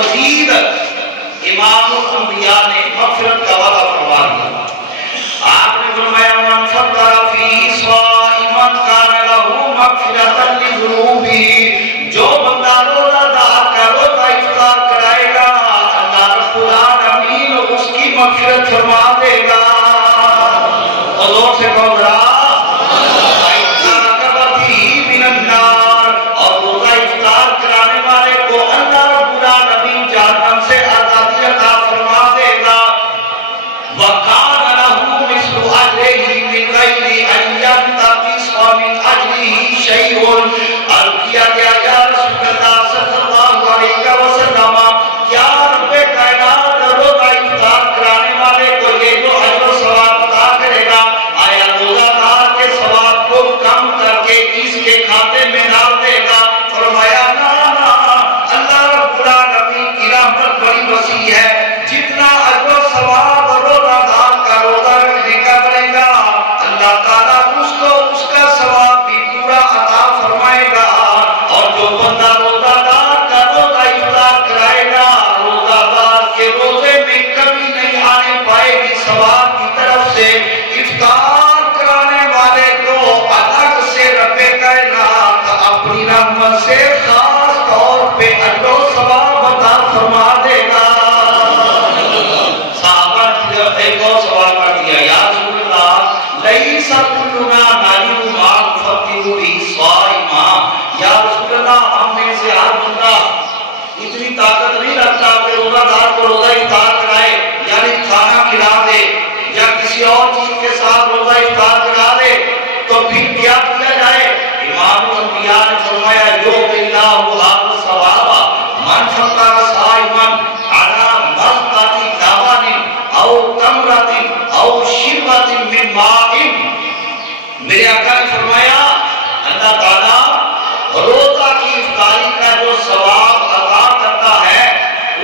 مزید امام الانبیاء نے مغفرت کا وعدہ فرما دیا. آپ نے فرمایا من فطر فی صائما کان لہ مغفرۃ لذنوبہ، جو بندہ روزہ دار کا روزہ افطار کرائے گا اللہ رب العالمین اس کی مغفرت فرما دے گا. حضور سے کہو ذرا میرے آقا نے فرمایا اللہ تعالیٰ روزہ کی افطاری کا جو ثواب عطا کرتا ہے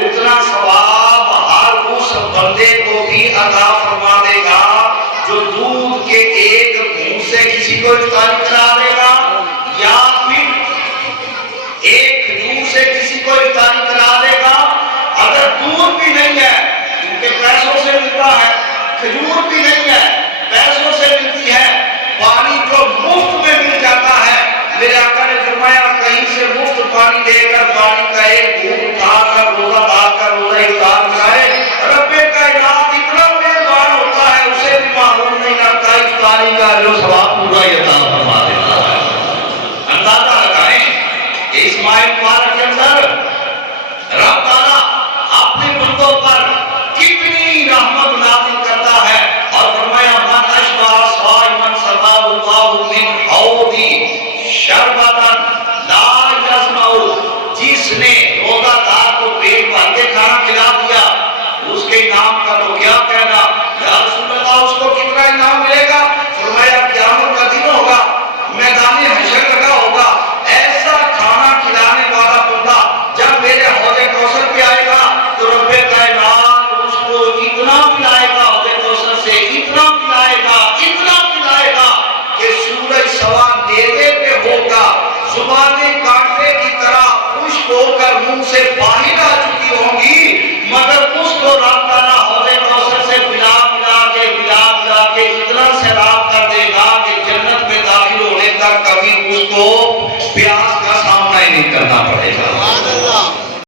اتنا ثواب ہر اس بندے کو بھی عطا فرما دے گا جو دودھ کے ایک گھونٹ سے کسی کو افطاری کرا دے گا یا پھر ایک کھجور سے کسی کو افطاری کرا دے گا. اگر دودھ بھی نہیں ہے کیونکہ پیسوں سے ملتا ہے، کھجور بھی نہیں ہے پیسوں سے ملتی ہے، پانی جو مفت میں مل جاتا ہے، میرے آقا نے فرمایا کہیں سے مفت پانی لے کر پانی کا ایک گھونٹ اٹھا کر روزہ دار کا روزہ افطار کرائے، رب کائنات اتنا مہربان ہوتا ہے اسے بھی معلوم نہیں رکھتا افطاری کا جو ثواب پورا عطا فرما دیتا ہے. اندازہ لگائیں کہ اس ماہ مبارک کے اندر رب تعالیٰ اپنے بندوں پر کتنی رحمت نازل کرتا ہے اور فرمایا من اشبع صائما سقاه الله من حوضی شربتا لا یظمأ، جس نے روزہ دار کو پیٹ بھر کے کھانا کھلا دیا اس کے انعام کا تو کیا کہنا. یا رسول اللہ اس کو کتنا انعام ملے گا؟ فرمایا قیامت کا دن ہوگا، میدان حشر لگا ہوگا، ایسا کھانا کھلانے والا بندہ جب میرے حوض کوثر پہ آئے گا تو رب کائنات اس کو اتنا پلائے گا، حوض کوثر سے اتنا پلائے گا کہ سورج سوا دیوے پہ ہوگا، زبانیں کانٹے کی طرح خشک ہو کر منہ سے باہر آ چکی ہوں گی، مگر اس کو رب تعالیٰ حوض کوثر سے پلا کے اتنا سیراب کر دے گا کہ جنت میں داخل ہونے تک کبھی اس کو پیاس